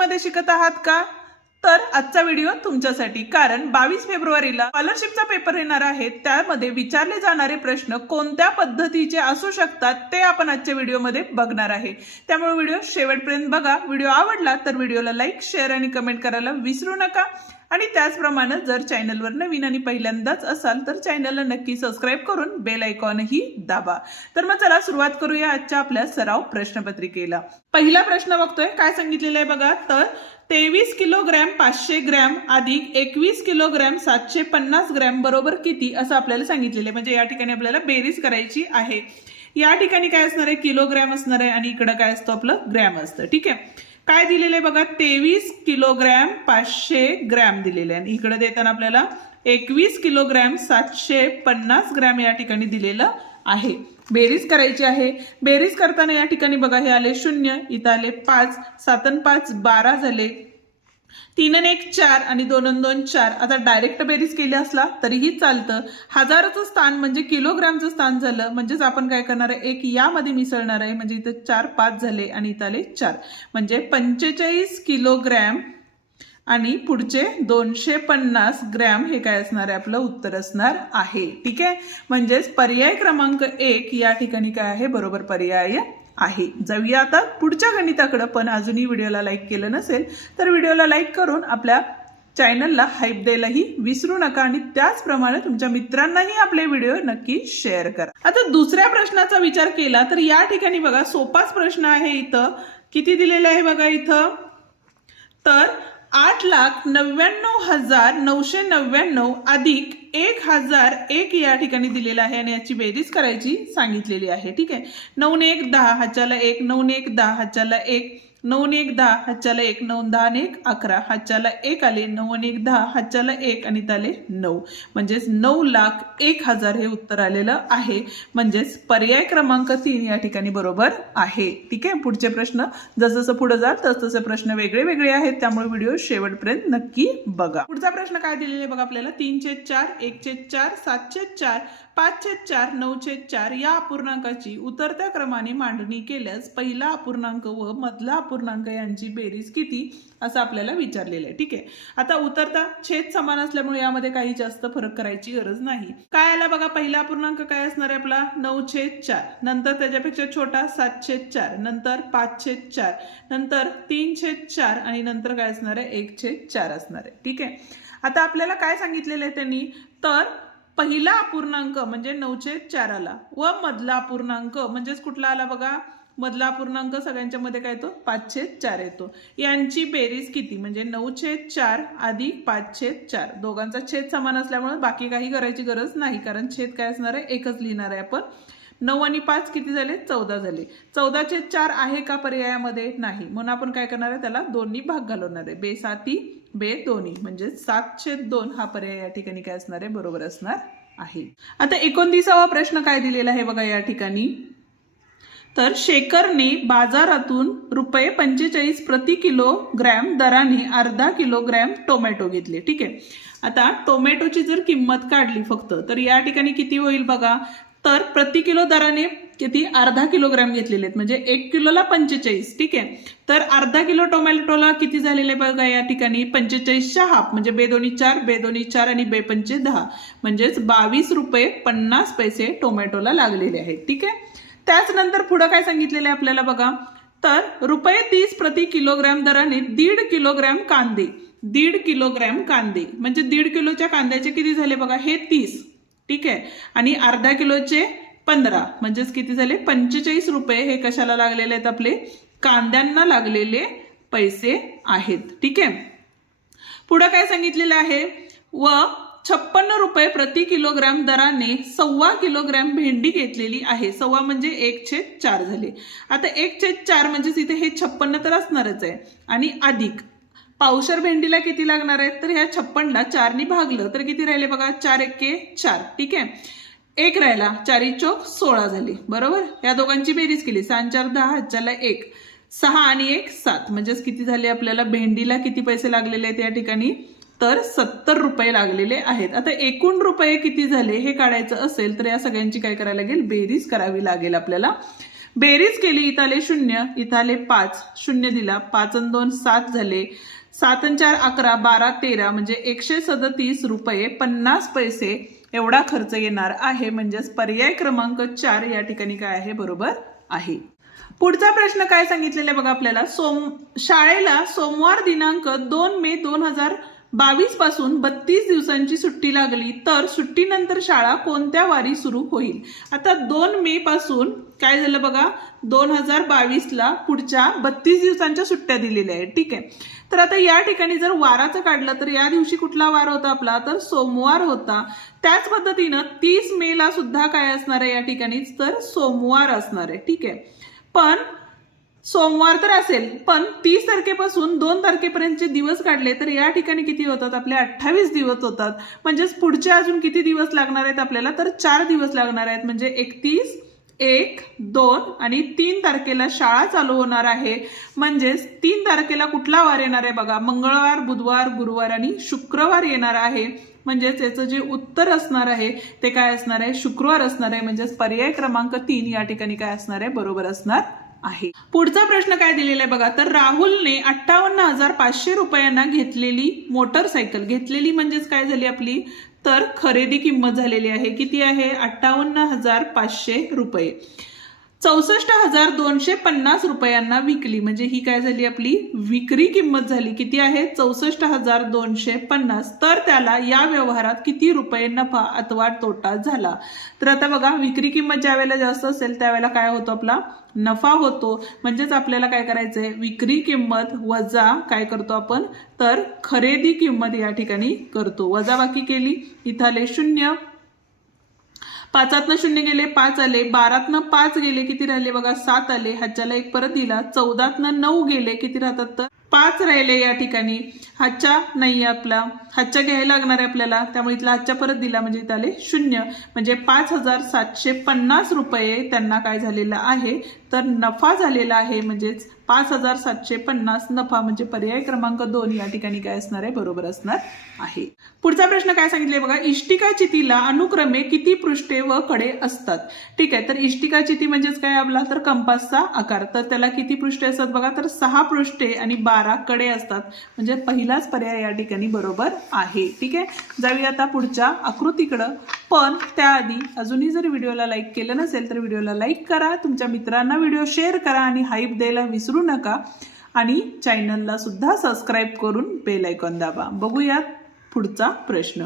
मध्ये शिकत आहात का? तर आजचा व्हिडिओ तुमच्यासाठी, कारण 22 फेब्रुवारीला स्कॉलरशिपचा पेपर येणार आहे. त्यामध्ये विचारले जाणारे प्रश्न कोणत्या पद्धतीचे असू शकतात ते आपण आजच्या व्हिडिओमध्ये बघणार आहे. त्यामुळे व्हिडिओ शेवटपर्यंत बघा. व्हिडिओ आवडला तर व्हिडिओला लाईक, शेअर आणि कमेंट करायला विसरू नका. आणि त्याचप्रमाणे जर चॅनलवर नवीन आणि पहिल्यांदाच असाल तर चॅनलला नक्की सबस्क्राईब करून बेल आयकॉनही दाबा. तर मग चला सुरुवात करूया आजच्या आपल्या सराव प्रश्नपत्रिकेला. पहिला प्रश्न बघतोय, काय सांगितलेलं आहे बघा. तर 23 किलोग्रॅम 500 ग्रॅम अधिक 21 किलोग्रॅम 750 ग्रॅम बरोबर किती असं आपल्याला सांगितलेलं आहे. म्हणजे या ठिकाणी आपल्याला बेरीज करायची आहे. या ठिकाणी काय असणार आहे, किलोग्रॅम असणार आहे आणि इकडे काय असतं आपलं ग्रॅम असतं. ठीक आहे, काय दिलेलं आहे बघा, 23 किलोग्रॅम 500 ग्रॅम दिलेले आहे आणि इकडे देताना आपल्याला 21 किलोग्रॅम 750 ग्रॅम या ठिकाणी दिलेलं आहे. बेरीज करायची आहे. बेरीज करताना या ठिकाणी बघा, हे आले 0, इथं आले 5, 7 आणि 5 12 झाले, 3 आणि 1 4 आणि 2 आणि 2 4. आता डायरेक्ट बेरीज केली असला तरीही चालतं. हजाराचं स्थान म्हणजे किलोग्रॅमचं स्थान झालं, म्हणजेच आपण काय करणार आहे, एक यामध्ये मिसळणार आहे. म्हणजे इथं 4 5 झाले आणि इथं आले 4, म्हणजे 45 किलोग्रॅम आणि पुढचे 250 ग्रॅम हे काय असणार आहे, आपलं उत्तर असणार आहे. ठीक आहे, म्हणजेच पर्याय क्रमांक 1 या ठिकाणी काय आहे, बरोबर पर्याय आहे. जाऊया आता पुढच्या गणिताकडे. पण अजूनही व्हिडिओला लाईक केलं नसेल तर व्हिडिओला लाईक करून आपल्या चॅनलला हाईप द्यायलाही विसरू नका आणि त्याचप्रमाणे तुमच्या मित्रांनाही आपले व्हिडिओ नक्की शेअर करा. आता दुसऱ्या प्रश्नाचा विचार केला तर या ठिकाणी बघा, सोपाच प्रश्न आहे. इथं किती दिलेलं आहे बघा, इथं तर 8,99,999 अधिक 1,001 या ठिकाणी दिलेला आहे आणि याची बेरीज करायची सांगितलेली आहे. ठीक आहे, 9 ने 1 10 हाच्याला 1, 9 ने 1 10 हाच्याला 1, 9 ने 1 10 हाच्याला 1, 9 10 ने 1 11 हाच्याला 1 आले, 9 ने 1 10 हाच्याला 1 आणि त्याले 9, म्हणजेच 9,01,000 हे उत्तर आलेलं आहे. म्हणजेच पर्याय क्रमांक 3 या ठिकाणी बरोबर आहे. ठीक आहे, पुढचे प्रश्न जसं पुढे जाल तसं प्रश्न वेगळे वेगळे आहेत, त्यामुळे व्हिडिओ शेवटपर्यंत नक्की बघा. पुढचा प्रश्न काय दिलेला आहे बघा आपल्याला, 3/4 1/4 7/4 5/4 9/4 या अपूर्णांकाची उतरत्या क्रमाने मांडणी केल्यास पहिला अपूर्णांक व मधला अपूर्णांक यांची बेरीज किती असं आपल्याला विचारलेलं आहे. ठीक आहे, आता उतरता छेद समान असल्यामुळे यामध्ये काही जास्त फरक करायची गरज नाही. काय आला बघा, पहिला अपूर्णांक काय असणार आहे आपला 9/4, नंतर त्याच्यापेक्षा छोटा 7/4, नंतर 5/4, नंतर 3/4 आणि नंतर काय असणार आहे 1/4 असणार आहे. ठीक आहे, आता आपल्याला काय सांगितलेलं आहे त्यांनी, तर पहिला अपूर्णांक म्हणजे 9/4 आला व मधला अपूर्णांक म्हणजेच कुठला आला बघा, मधला अपूर्णांक सगळ्यांच्या मध्ये काय येतो 5/4 येतो. यांची बेरीज किती, म्हणजे 9/4 अधिक 5/4. दोघांचा छेद समान असल्यामुळे बाकी काही करायची गरज नाही, कारण छेद काय असणार आहे, एकच लिहिणार आहे आपण. 9 आणि 5 किती झाले, 14 झाले. 14/4 आहे का पर्यायामध्ये, नाही, म्हणून आपण काय करणार आहे, त्याला 2 भाग घालवणार आहे. बे 7 बे 2, म्हणजे 7/2 हा पर्याय या ठिकाणी काय असणार आहे, बरोबर असणार आहे. आता 29वा प्रश्न काय दिलेला आहे बघा या ठिकाणी, तर शेखरने बाजारातून ₹45 प्रति किलोग्रॅम दराने अर्धा किलोग्रॅम टोमॅटो घेतले. ठीक आहे, आता टोमॅटोची जर किंमत काढली फक्त तर या ठिकाणी किती होईल बघा, तर प्रति किलो दराने किती, अर्धा किलोग्रॅम घेतलेले आहेत, म्हणजे 1 किलोला 45. ठीक आहे, तर अर्धा किलो टोमॅटोला किती झालेले बघा या ठिकाणी 45च्या हाफ, म्हणजे बे 2 4 बे 2 4 आणि बे 5 10, म्हणजेच ₹22.50 टोमॅटोला लागलेले आहेत. ठीक आहे, त्याच नंतर पुढे काय सांगितलेलं आहे आपल्याला बघा, तर ₹30 प्रति किलोग्रॅम दराने 1.5 किलोग्रॅम कांदे, 1.5 किलोग्रॅम कांदे म्हणजे 1.5 किलोच्या कांद्याचे किती झाले बघा, हे 30. ठीक आहे, आणि अर्धा किलोचे 15, म्हणजेच किती झाले ₹45 हे कशाला लागलेले आहेत, आपले कांद्यांना लागलेले पैसे आहेत. ठीक आहे, पुढे काय सांगितलेलं आहे, व ₹56 प्रति किलोग्रॅम दराने 1.25 किलोग्रॅम भेंडी घेतलेली आहे. 1.25 म्हणजे 1/4 झाले. आता 1/4 म्हणजेच इथे हे 56 तर असणारच आहे आणि अधिक पावशर भेंडीला किती लागणार आहेत, तर ह्या 56ला 4 ने भागलं तर किती राहिले बघा, 4 1 4. ठीक आहे, 1 राहिला, 4 चौक 16 झाले, बरोबर. या दोघांची बेरीज केली, 6 4 10 हाच्याला 1, 6 आणि 1 7, म्हणजेच किती झाले आपल्याला भेंडीला किती पैसे लागलेले आहेत या ठिकाणी, तर ₹70 लागलेले आहेत. आता एकूण रुपये किती झाले हे काढायचं असेल तर या सगळ्यांची काय करायला लागेल, बेरीज करावी लागेल आपल्याला. बेरीज केली, इथं आले 0, इथं आले 5, 0 दिला, 5 आणि 2 7 झाले, 7 आणि 4 11, 12 13 म्हणजे 137 रुपये 50 पैसे एवढा खर्च येणार आहे. म्हणजेच पर्याय क्रमांक 4 या ठिकाणी काय आहे, बरोबर आहे. पुढचा प्रश्न काय सांगितलेला बघा आपल्याला, शाळेला सोमवार दिनांक 2 मे 2022 पासून 32 दिवसांची सुट्टी लागली तर सुट्टीनंतर शाळा कोणत्या वारी सुरू होईल. आता 2 मे पासून काय झालं बघा, 2022ला पुढच्या 32 दिवसांच्या सुट्ट्या दिलेल्या आहेत. ठीक आहे, तर आता या ठिकाणी जर वाराचं काढलं तर या दिवशी कुठला वार होता आपला, तर सोमवार होता. त्याच पद्धतीनं 30 मेला सुद्धा काय असणार आहे या ठिकाणी, तर सोमवार असणार आहे. ठीक आहे, पण सोमवार तर असेल, पण 30 तारखेपासून 2 तारखेपर्यंतचे दिवस काढले तर या ठिकाणी किती होतात आपले, 28 दिवस होतात. म्हणजेच पुढचे अजून किती दिवस लागणार आहेत आपल्याला, तर 4 दिवस लागणार आहेत. म्हणजे 31, 1, 2 आणि 3 तारखेला शाळा चालू होणार आहे. म्हणजेच 3 तारखेला कुठला वार येणार आहे बघा, मंगळवार, बुधवार, गुरुवार आणि शुक्रवार येणार आहे. म्हणजेच याचं जे उत्तर असणार आहे ते काय असणार आहे, शुक्रवार असणार आहे. म्हणजेच पर्याय क्रमांक 3 या ठिकाणी काय असणार आहे, बरोबर असणार आहे. पुढचा प्रश्न काय दिलेला आहे बघा, तर राहुलने 58,500 रुपयांना घेतलेली मोटरसायकल, घेतलेली म्हणजेच काय झाली आपली, तर खरेदी किंमत झालेली आहे. किती आहे, 58,500 रुपये. 64,250 रुपयांना विकली, म्हणजे ही काय झाली आपली विक्री किंमत झाली. किती आहे, 64,250. तर त्याला या व्यवहारात किती रुपये नफा अथवा तोटा झाला. तर आता बघा, विक्री किंमत ज्या वेळेला जास्त असेल त्यावेळेला काय होतो, आपला नफा होतो. म्हणजेच आपल्याला काय करायचंय, विक्री किंमत वजा काय करतो आपण, तर खरेदी किंमत या ठिकाणी करतो. वजाबाकी केली, इथं आले 0, 5तनं 0 गेले, 5 आले, 12तनं 5 गेले, किती राहिले बघा, 7 आले, हातच्याला 1 परत दिला, 14तनं 9 गेले, किती राहतात तर 5 राहिले या ठिकाणी. हातच्या नाही आपला, हातच्या घ्यायला लागणार आहे आपल्याला, त्यामुळे इथला हातच्या परत दिला म्हणजे इथं आले 0. म्हणजे 5,750 रुपये त्यांना काय झालेला आहे, तर नफा झालेला आहे. म्हणजेच 5,750 नफा, म्हणजे पर्याय क्रमांक 2 या ठिकाणी काय असणार आहे, बरोबर असणार आहे. पुढचा प्रश्न काय सांगितले बघा, इष्टिका चितीला अनुक्रमे किती पृष्ठे व कडे असतात. ठीक आहे, तर इष्टिका चिती म्हणजेच काय आपला, तर कंपासचा आकार. तर त्याला किती पृष्ठे असतात बघा, तर 6 पृष्ठे आणि 12 कडे असतात. म्हणजे पहिलाच पर्याय या ठिकाणी बरोबर आहे. ठीक आहे, जाऊया आता पुढच्या आकृतीकडं. पण त्याआधी अजूनही जर व्हिडिओला लाईक केलं नसेल तर व्हिडिओला लाईक करा, तुमच्या मित्रांना व्हिडिओ शेअर करा आणि हाईप द्यायला विसरू नका. आणि चॅनलला सुद्धा सबस्क्राईब करून बेल आयकॉन दाबा. बघूयात पुढचा प्रश्न.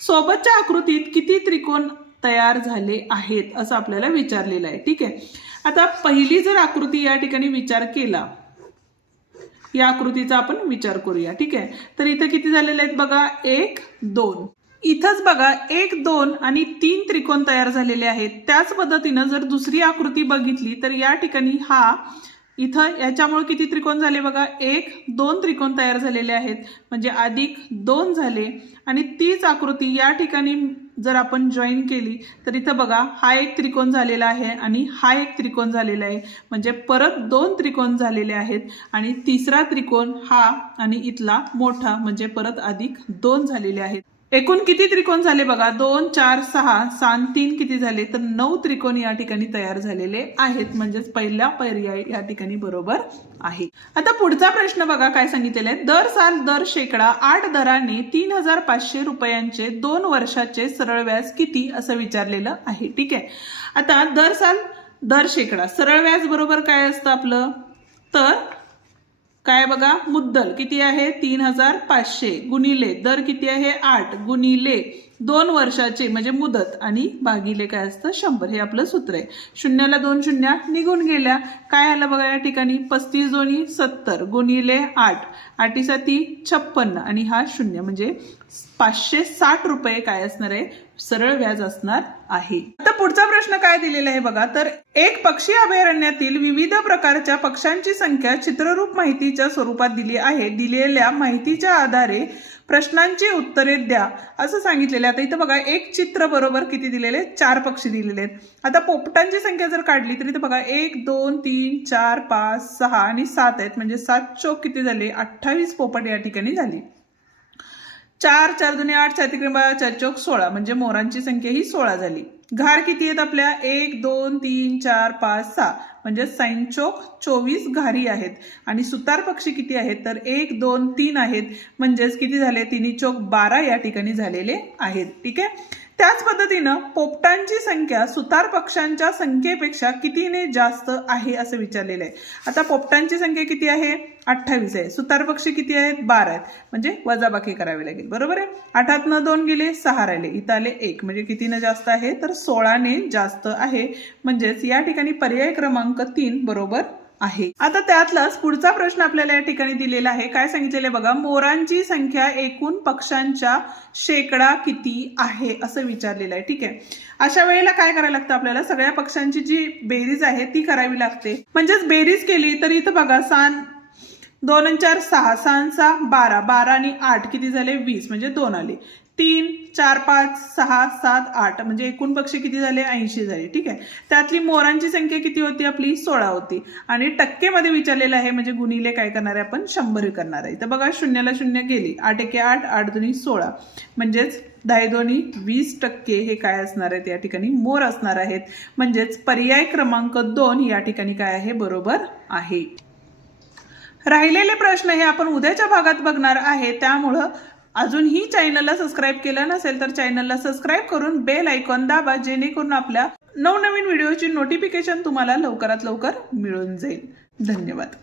सोबतच्या आकृतीत किती त्रिकोण तयार झाले आहेत असं आपल्याला विचारलेलं आहे. ठीक आहे, आता पहिली जर आकृती या ठिकाणी विचार केला, या आकृतीचा आपण विचार करूया. ठीक आहे, तर इथं किती झालेले आहेत बघा, 1, 2. इथंच बघा 1, 2 आणि 3 त्रिकोण तयार झालेले आहेत. त्याच पद्धतीनं जर दुसरी आकृती बघितली तर या ठिकाणी हा इथं याच्यामुळे किती त्रिकोण झाले बघा, 1, 2 त्रिकोण तयार झालेले आहेत. म्हणजे अधिक 2 झाले. आणि तीच आकृती या ठिकाणी जर आपण जॉईन केली तर इथं बघा, हा एक त्रिकोण झालेला आहे आणि हा एक त्रिकोण झालेला आहे. म्हणजे परत 2 त्रिकोण झालेले आहेत. आणि तिसरा त्रिकोण हा आणि इथला मोठा, म्हणजे परत अधिक 2 झालेले आहेत. एकूण किती त्रिकोण झाले बघा, 2, 4, 6, 7, 3 किती झाले, तर 9 त्रिकोण या ठिकाणी तयार झालेले आहेत. म्हणजेच पहिला पर्याय या ठिकाणी बरोबर आहे. आता पुढचा प्रश्न बघा काय सांगितलेला आहे, दर साल दर शेकडा 8 दराने 3,500 रुपयांचे 2 वर्षाचे सरळ व्याज किती असं विचारलेलं आहे. ठीक आहे, आता दर साल दर शेकडा, सरळ व्याज बरोबर काय असतं आपलं, तर काय बघा, मुद्दल किती आहे 3,500 गुणिले दर किती आहे 8 गुणिले 2 वर्षाचे म्हणजे मुदत आणि भागिले काय असतं 100. हे आपलं सूत्र आहे. 0ला 2 शून्य निघून गेल्या, काय आलं बघा या ठिकाणी 35 दोन्ही 70 गुणिले 8, 8 7 56 आणि हा 0 म्हणजे 560 रुपये काय असणार आहे, सरळ व्याज असणार आहे. आता पुढचा प्रश्न काय दिलेला आहे बघा, तर एक पक्षी अभयारण्यातील विविध प्रकारच्या पक्ष्यांची संख्या चित्ररूप माहितीच्या स्वरूपात दिली आहे. दिलेल्या माहितीच्या आधारे प्रश्नांची उत्तरे द्या असं सांगितलेलं आहे. आता इथं बघा एक चित्र बरोबर किती दिलेले, 4 पक्षी दिलेले आहेत. आता पोपटांची संख्या जर काढली तर इथं बघा 1 2 3 4 5 6 आणि 7 आहेत. म्हणजे 7 चौक किती झाले, 28 पोपट या ठिकाणी झाली. 4 4 2 8 4 3 12 4 चौक 16 म्हणजे मोरांची संख्या ही 16 झाली. घार किती आहेत आपल्या 1 2 3 4 5 6 म्हणजे साईन चोक 24 घारी आहेत आणि सुतार पक्षी किती आहेत तर 1 2 3 आहेत म्हणजेच किती झाले 3 चोक 12 या ठिकाणी झालेले आहेत. ठीक आहे. त्याच पद्धतीनं पोपटांची संख्या सुतार पक्ष्यांच्या संख्येपेक्षा कितीने जास्त आहे असं विचारलेलं आहे. आता पोपटांची संख्या किती आहे 28 आहे, सुतार पक्षी किती आहेत 12 आहेत म्हणजे वजाबाकी करावी लागेल. बरोबर आहे. 8 न 2 गेले 6 राहिले, इथं आले 1 म्हणजे कितीने जास्त आहे तर 16 ने जास्त आहे. म्हणजेच या ठिकाणी पर्याय क्रमांक 3 बरोबर आहे. आता त्यातलाच पुढचा प्रश्न आपल्याला या ठिकाणी दिलेला आहे. काय सांगितलेलं आहे बघा, मोरांची संख्या एकूण पक्ष्यांच्या शेकडा किती आहे असं विचारलेलं आहे. ठीक आहे. अशा वेळेला काय करायला लागतं आपल्याला, सगळ्या पक्ष्यांची जी बेरीज आहे ती करावी लागते. म्हणजेच बेरीज केली तर इथं बघा 2 आणि 4 6, 6 6 12, 12 आणि 8 किती झाले 20 म्हणजे 2 आले. 3 4 5 6 7 8 म्हणजे एकूण पक्षी किती झाले 80 झाले. ठीक आहे. त्यातली मोरांची संख्या किती होती आपली 16 होती आणि टक्केमध्ये विचारलेलं आहे म्हणजे गुणिले काय करणार आहे आपण 100 करणार आहे. तर बघा 0 ला 0 गेली, 8 एके 8, 8 दुनी 16 म्हणजेच 10 दोन्ही 20% हे काय असणार आहेत या ठिकाणी मोर असणार आहेत. म्हणजेच पर्याय क्रमांक 2 या ठिकाणी काय आहे बरोबर आहे. राहिलेले प्रश्न हे आपण उद्याच्या भागात बघणार आहे. त्यामुळं अजूनही चॅनलला सबस्क्राईब केलं नसेल तर चॅनलला सबस्क्राईब करून बेल आयकॉन दाबा, जेणेकरून आपल्या नवनवीन व्हिडिओची नोटिफिकेशन तुम्हाला लवकरात लवकर मिळून जाईल. धन्यवाद.